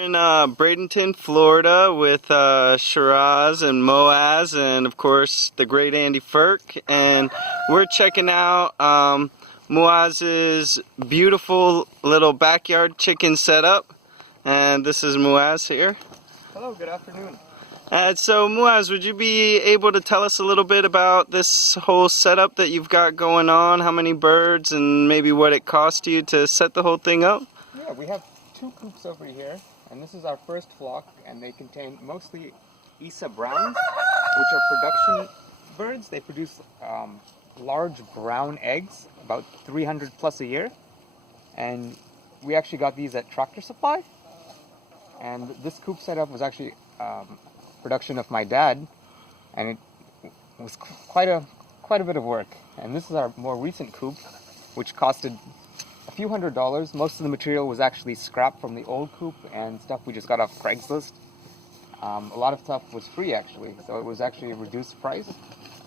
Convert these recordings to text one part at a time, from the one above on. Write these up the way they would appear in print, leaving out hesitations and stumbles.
In Bradenton, Florida with Shiraz and Muaz and of course the great Andy Firk, and we're checking out Muaz's beautiful little backyard chicken setup, and this is Muaz here. Hello, good afternoon. So Muaz, would you be able to tell us a little bit about this whole setup that you've got going on, how many birds and maybe what it cost you to set the whole thing up? Yeah, we have 2 coops over here, and this is our first flock, and they contain mostly Isa browns, which are production birds. They produce large brown eggs, about 300 plus a year, and we actually got these at Tractor Supply. And this coop setup was actually production of my dad, and it was quite a bit of work. And this is our more recent coop, which costed a few $100s. Most of the material was actually scrap from the old coop and stuff we just got off Craigslist. A lot of stuff was free actually, so it was actually a reduced price.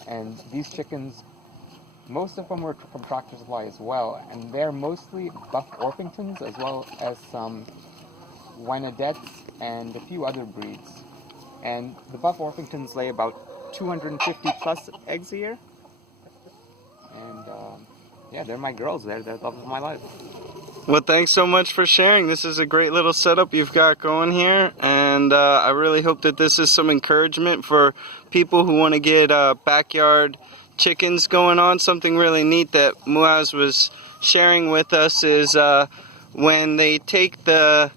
And these chickens, most of them were from Tractor Supply as well, and they're mostly Buff Orpingtons as well as some Wyandottes and a few other breeds. And the Buff Orpingtons lay about 250 plus eggs a year. And yeah, they're my girls. They're the love of my life. Well, thanks so much for sharing. This is a great little setup you've got going here, and I really hope that this is some encouragement for people who want to get backyard chickens going on. Something really neat that Muaz was sharing with us is when they take the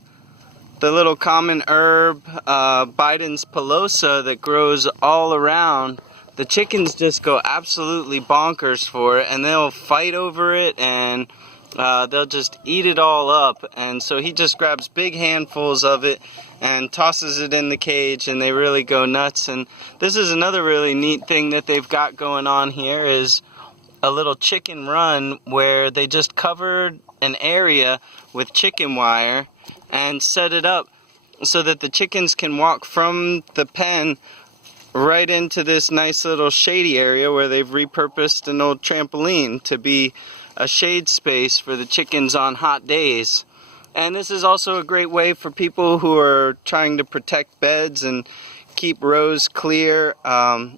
little common herb, Biden's pilosa, that grows all around, the chickens just go absolutely bonkers for it, and they'll fight over it, and they'll just eat it all up. And so he just grabs big handfuls of it and tosses it in the cage, and they really go nuts. And this is another really neat thing that they've got going on here, is a little chicken run where they just covered an area with chicken wire and set it up so that the chickens can walk from the pen right into this nice little shady area where they've repurposed an old trampoline to be a shade space for the chickens on hot days. And this is also a great way for people who are trying to protect beds and keep rows clear.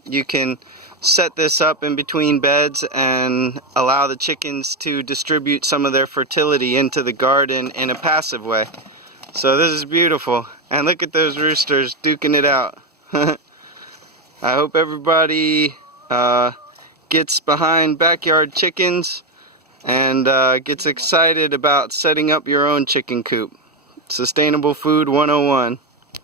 You can set this up in between beds and allow the chickens to distribute some of their fertility into the garden in a passive way. So this is beautiful, and look at those roosters duking it out. I hope everybody gets behind backyard chickens and gets excited about setting up your own chicken coop. Sustainable Food 101.